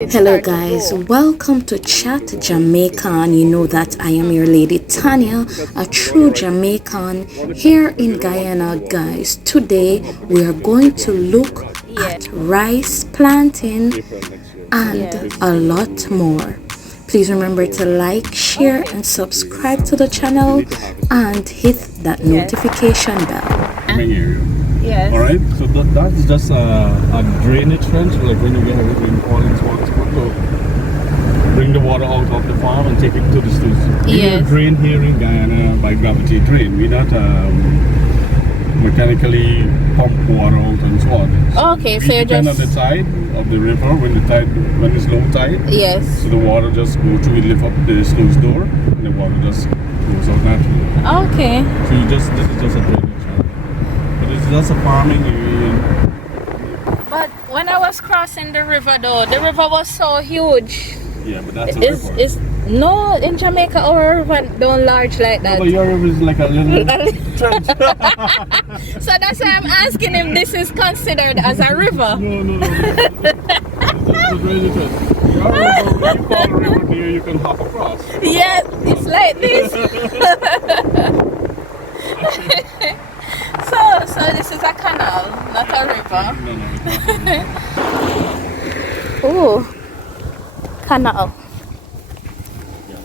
Hello guys, welcome to Chat Jamaican. You know that I am your lady Tania, a true Jamaican here in Guyana. Guys, today we are going to look at rice planting and a lot more. Please remember to like, share and subscribe to the channel and hit that notification bell. Yes. All right. So that's just a drainage trench, like when you get everything all in one spot to bring the water out of the farm and take it to the streets. We do a drain here in Guyana by gravity drain. We not mechanically pump water out and so on. So Okay, we so you depend just on the tide of the river when it's low tide. yes. So the water just go through. We lift up the sluice door and the water just goes out naturally. Okay. So this is just a drainage. That's a farming area. But when I was crossing the river though, the river was so huge. Yeah, but that's a river. It's no, in Jamaica our river don't large like that. No, but your river is like a little trench. So that's why I'm asking if this is considered as a river. No. That's a drainage trench. Your river, when you call a river near, you can hop across. Yeah, it's like this. So this is a canal, not a river. No. Oh, canal. Yeah.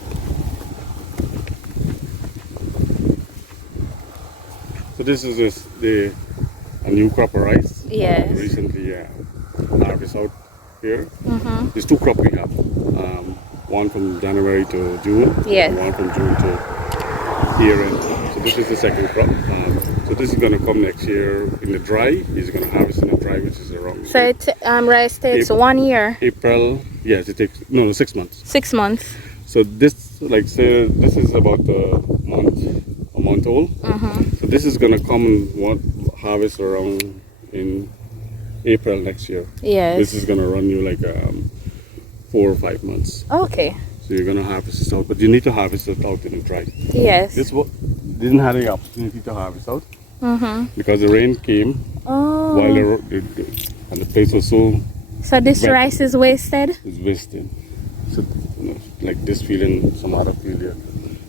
So this is a new crop of rice. Yes. Recently harvest out here. There's two crops we have. One from January to June. Yes. One from June to year end. So this is the second crop. So this is going to come next year in the dry. He's going to harvest in the dry, which is around. So rice takes 1 year. April. Yes, it takes 6 months. 6 months. So this, like say, this is about a month old. So this is going to come and harvest around in April next year. Yes. This is going to run you like 4 or 5 months. Okay. So you're going to harvest it out, but you need to harvest it out in the dry. Yes. This didn't have the opportunity to harvest out because the rain came while and the place was so. So this wet. rice is wasted? It's wasted. So like this field and some other field here.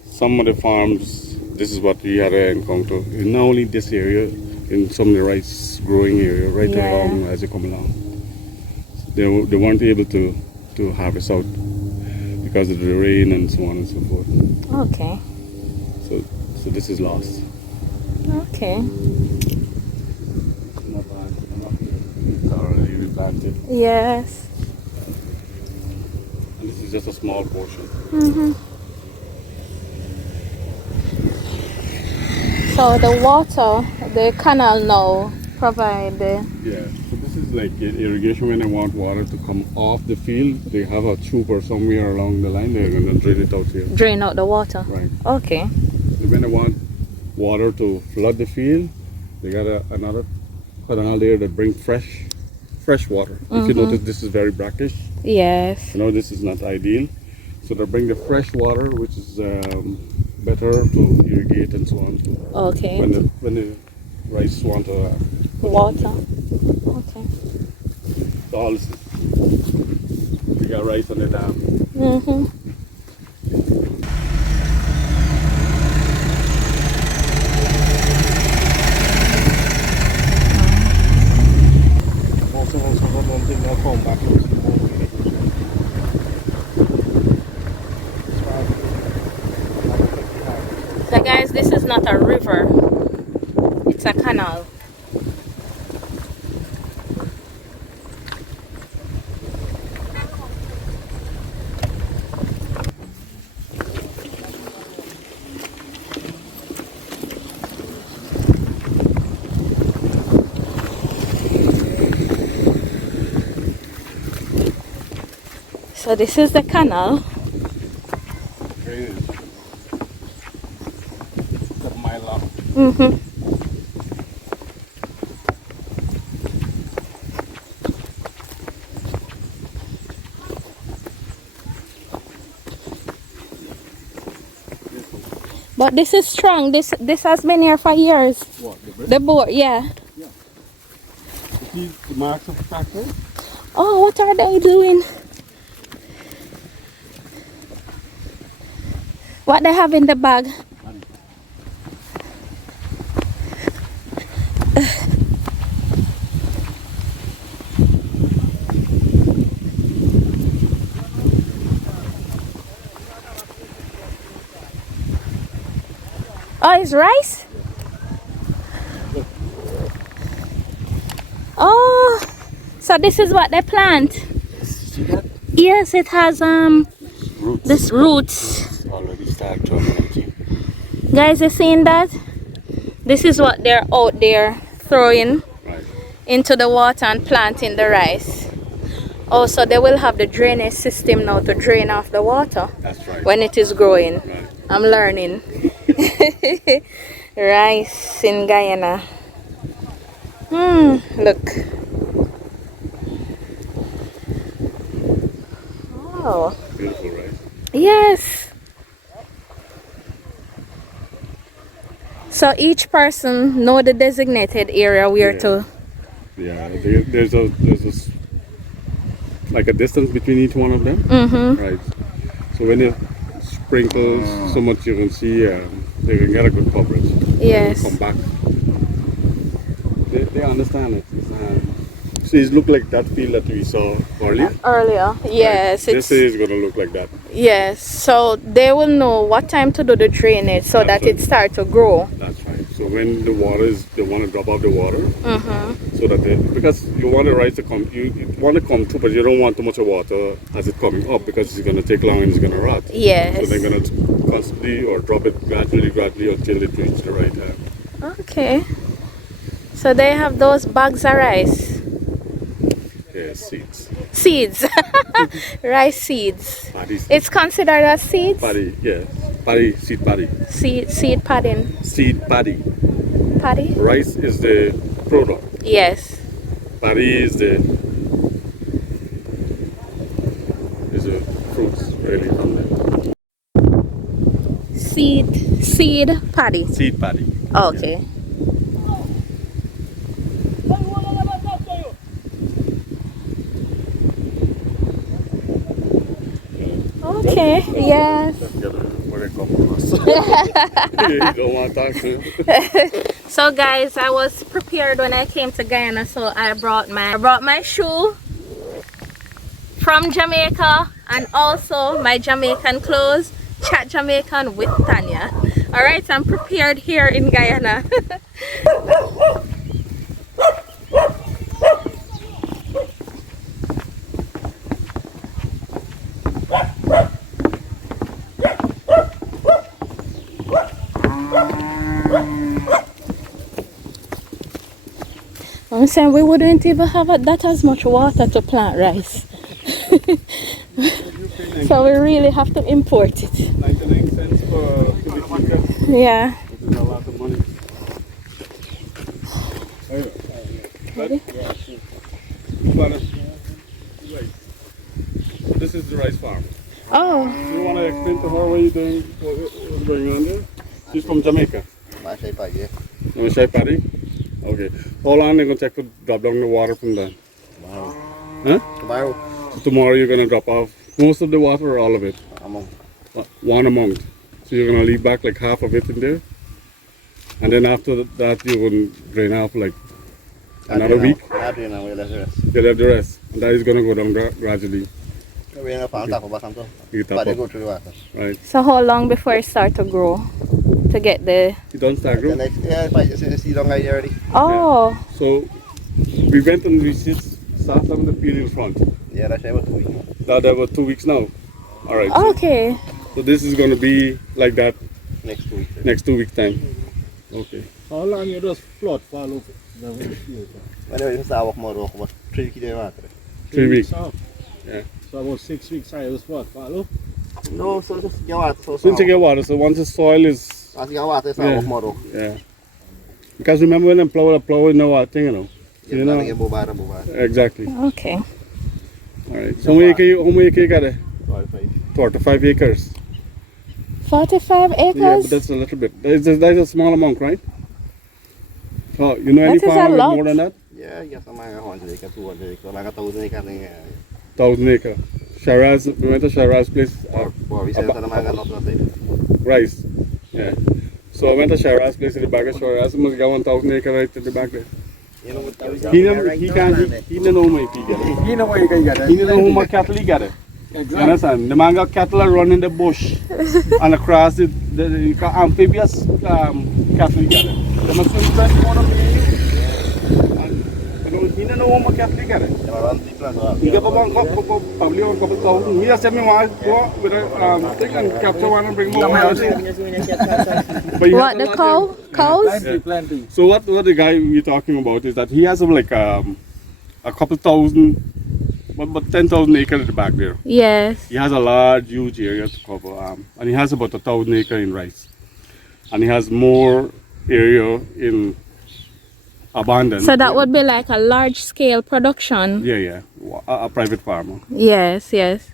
Some of the farms, this is what we had to encounter. In not only this area, in some of the rice growing area, right along as you come along. They weren't able to harvest out because of the rain and so on and so forth. Okay. So this is lost. Okay. Not bad. It's already replanted. Yes. And this is just a small portion. So the water, the canal now provide the... Yeah, so this is like irrigation. When I want water to come off the field, they have a tube or somewhere along the line, they're going to drain it out here. Drain out the water? Right. Okay. When I want water to flood the field, they got another canal there that brings fresh water. If you notice, this is very brackish. Yes. This is not ideal. So they bring the fresh water, which is better to irrigate and so on. Okay. When the rice want to Water. Okay. so all this, we got rice on the dam. So guys, this is not a river. It's a canal. So this is the canal. Drainage. A mile long. But this is strong. This has been here for years. What, the bridge? The board, yeah. Yeah. You see the marks of the tractor? Oh, what are they doing? What they have in the bag? Oh, it's rice? Oh, so this is what they plant. See that? Yes, it has Roots. this roots. Already start germinating. Guys, you seeing that? This is what they're out there throwing Right. into the water and planting the rice. Also, they will have the drainage system now to drain off the water That's right. when it is growing. Right. I'm learning. Rice in Guyana. Look. Oh, Beautiful, right? yes. So each person know the designated area where Yeah. to. Yeah. There's like a distance between each one of them. Mm-hmm. Right. So when it sprinkles so much, you can see they can get a good coverage. Yes. Come back. They understand it. See, it look like that field that we saw earlier. Earlier, yes. Right. This is going to look like that. Yes. So they will know what time to do the drainage so That's that it right. start to grow. That's right. So when the water is, they want to drop off the water, Mm-hmm. so that because you want the rice to come, you want to come through, but you don't want too much of water as it coming up because it's going to take long and it's going to rot. Yes. So they're going to constantly or drop it gradually until it reaches the right time. Okay. So they have those bags of rice. Yeah, seeds. Seeds. Rice seeds. Paddy. It's considered as seeds? Paddy, yeah. Paddy, seed paddy. Seed padding. Seed paddy. Paddy? Rice is the product. Yes. Paddy is the fruits really from there. Seed paddy. Seed paddy. Okay. Okay, yes. That's the other where they come from. You don't want to talk to him. So guys, I was prepared when I came to Guyana, so I brought my shoe from Jamaica and also my Jamaican clothes, chat Jamaican with Tania. Alright, I'm prepared here in Guyana. I'm saying we wouldn't even have that as much water to plant rice. So we really have to import it. 99 cents per cubic meter. Yeah. Which is a lot of money. Ready? Right. So this is the rice farm. Oh, You want to explain to her what you're doing, what's going on there? She's from Jamaica. No, Shai Paddy? Okay. How long are you going to take to drop down the water from there? Huh? Tomorrow, Tomorrow you're going to drop off most of the water or all of it? among One amount. So you're going to leave back like half of it in there? And then after that you're going to drain off like another week? We'll let the rest. You left the rest. And that is going to go down gradually. We're going to top of something. You top But they up. go through the water. Right. so how long before it start to grow? To get the... You don't start The grow? next, yeah, if I see long guy already. Oh, So we went and we start some of the peel in front. Yeah, that's about 2 weeks. Now there were 2 weeks now. All right. okay. So this is going to be like that Next 2 weeks. next 2 weeks time. Okay. How long you just flood fall over? When we start walk more, about 3 weeks in water. 3 weeks. Out. Yeah. So about 6 weeks I just flood fall over. No, so just get water. So Since you get water, so once the soil is, Once you get water, it's Yeah. walk more. yeah. Because remember when they plow, you know what thing, you know. So, you know. Get boba. Exactly. Okay. All right. So how many acres you got there? 45 acres. 45 Yeah, but acres? that's a little bit. That's a small amount, right? Oh, you know any That is a farm with lot. more than that? Yeah, you get some 100 acres, 200 acres, like 1,000 acres. 1,000 acre. Shiraz, we went to Shiraz place. Or we sell some of them not to say. rice. Yeah. So I went to Shara's place in the back of Shara's. Must get 1,000 acre right at the back there. He can't. He don't know my he get it. You know where you can get it. He don't know who my cattle he got it. You understand? The man got cattle are running the bush and across the amphibious cattle he got it. The must have 21 of them. He don't know who my cattle he got it. He got probably a couple thousand. He just said me want to go with a thing and capture one and bring more. What, the cow? Cows? Plenty. So what the guy we're talking about is that he has like a couple thousand, about 10,000 acres at the back there. Yes. He has a large, huge area to cover, and he has about 1,000 acres in rice, and he has more area in abandon. So that would be like a large scale production. Yeah. A private farmer, Yes, yes.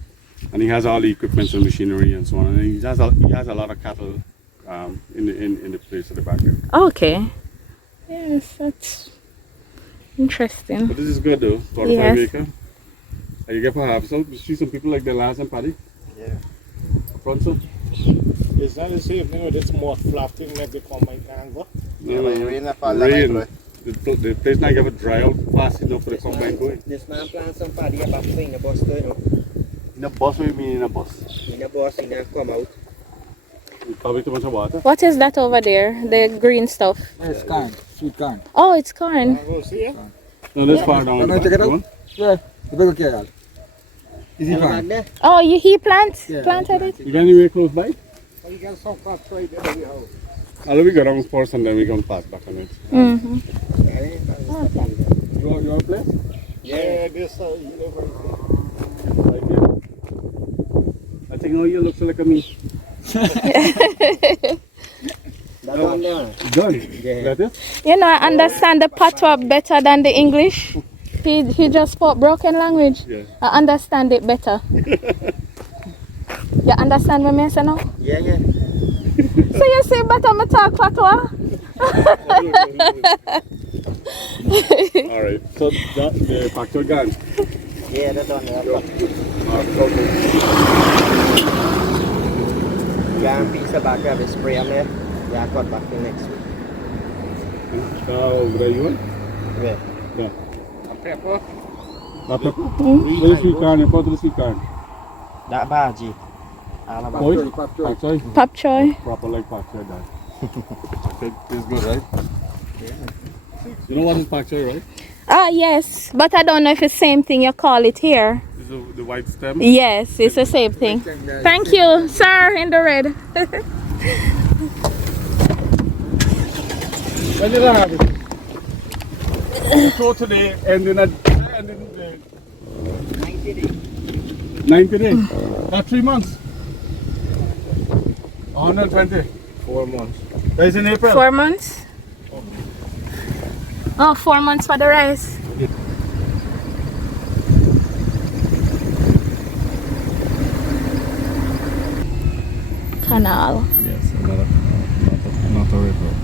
and he has all the equipment and machinery and so on. And he has a lot of cattle in the place at the back there. Okay. Yes, that's interesting. But this is good though, 45 Yes. acre. And you get perhaps some, you see some people like the last and Paddy. Yeah. Front so. It's not the same thing with this more flat thing that they combine can go. Yeah, but rain na fall Rain. like The place not gonna dry out fast enough for the combine going. This man plant some paddy about to in a bus too, you know. In a bus, what do you mean in a bus? In a bus, in a come out. Probably too much water. What is that over there? The green stuff. It's corn, sweet corn. Oh, it's corn. Go see it? No, this far down. Can I check it out? Yeah, the bigger carrot. Is it fine? Oh, he planted it? You got anywhere close by? You got some crop right there in the house. I'll be go down first and then we can pass back on it. Mm-hmm. You want to play? Yeah, this you live Right here. I think all you looks like a me. That one there. Done. Yeah. That is? You know, I understand the patois better than the English. He just spoke broken language. Yeah. I understand it better. You understand what I say now? Yeah, yeah. So you say better me talk patois? All right. So that the factor gun. Yeah, that one there. Yeah, and piece of back of spray on there. Yeah, I cut back in next week. What are you want? Yeah. Yeah. pepper. That pepper? What is sweet corn? What is sweet corn? That bhaji. Alabama. Oi? Pak choy? Pop choy. Proper like pak choy that. Okay, tastes good, right? You know what is pak choy, right? Ah, yes. But I don't know if it's the same thing you call it here. This is the white stem. Yes, it's the same thing. Thank you, sir, in the red. When did I have it? So today, ending the 90 days. Not 3 months. 120. 4 months. That is in April. 4 months? Oh, 4 months for the rice. Canal. Yes, not a river.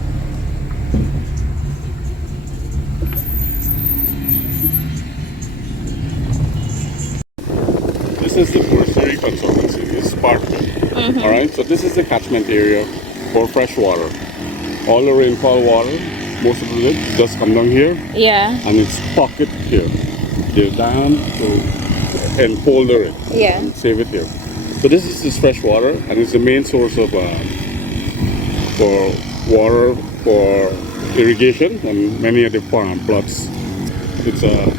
This is the forestry conservancy. This is part of it. All right. So this is the catchment area for fresh water. All the rainfall water, most of it just come down here, Yeah, and it's pocket here. They dam to and polder it. yeah. And save it here. So this is this fresh water, and it's the main source of for water for irrigation and many of the farm plots. It's a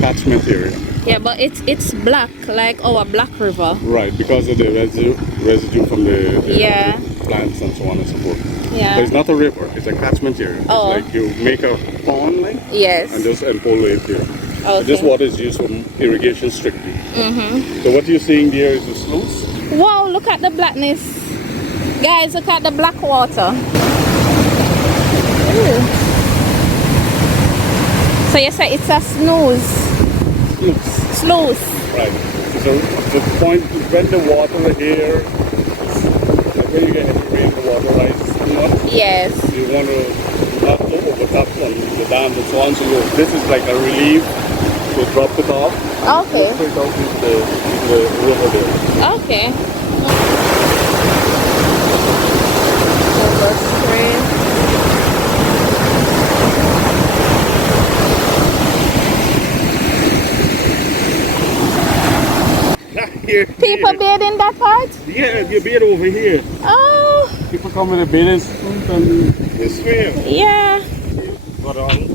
catchment area. Yeah, but it's black, like our Black River. Right, because of the residue from the Yeah. plants and so on and so forth. But Yeah. it's not a river, it's a catchment area. Oh. It's like you make a pond like, Yes. and just empole it here. So this Okay. water is used for irrigation strictly. So what you're seeing there is the sluice. Wow, look at the blackness. Guys, look at the black water. Ooh. So you say it's a snooze. Sluice. Sluice. Right. So the point is when the water here, like when you get heavy rain, the water rises too much. Yes. You want to not go over top on the dam and so on. So this is like a relief to drop it off. Okay. Straight out into the river there. Okay. here. People bathe in that part? Yeah, you bathe over here. Oh, People come with a bathing suit and they swim. yeah. Got on.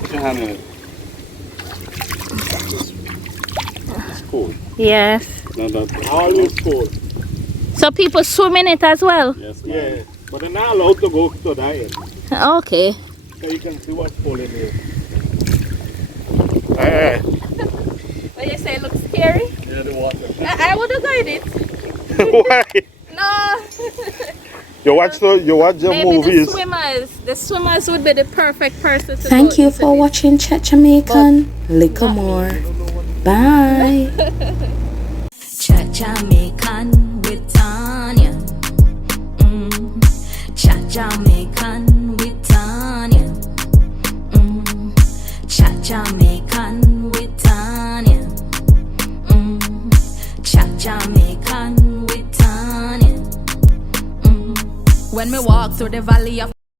Put your hand in it. It's cold. Yes. No, that's Always cold. So people swim in it as well? yes, ma'am. Yeah. But they're not allowed to go to that end. Okay. So you can see what's cold in here. When you say it looks scary, Yeah, the water. I would have got it. Why? No. You watch the Maybe movies. the swimmers would be the perfect person to Thank go you into for this. watching Chat Jamaican. Little more. Bye. Chat Jamaican with Tania. Chat Jamaican with Tania. Chat Jamaican with Tania. Chat Jamaican with Tania. When me walk through the valley of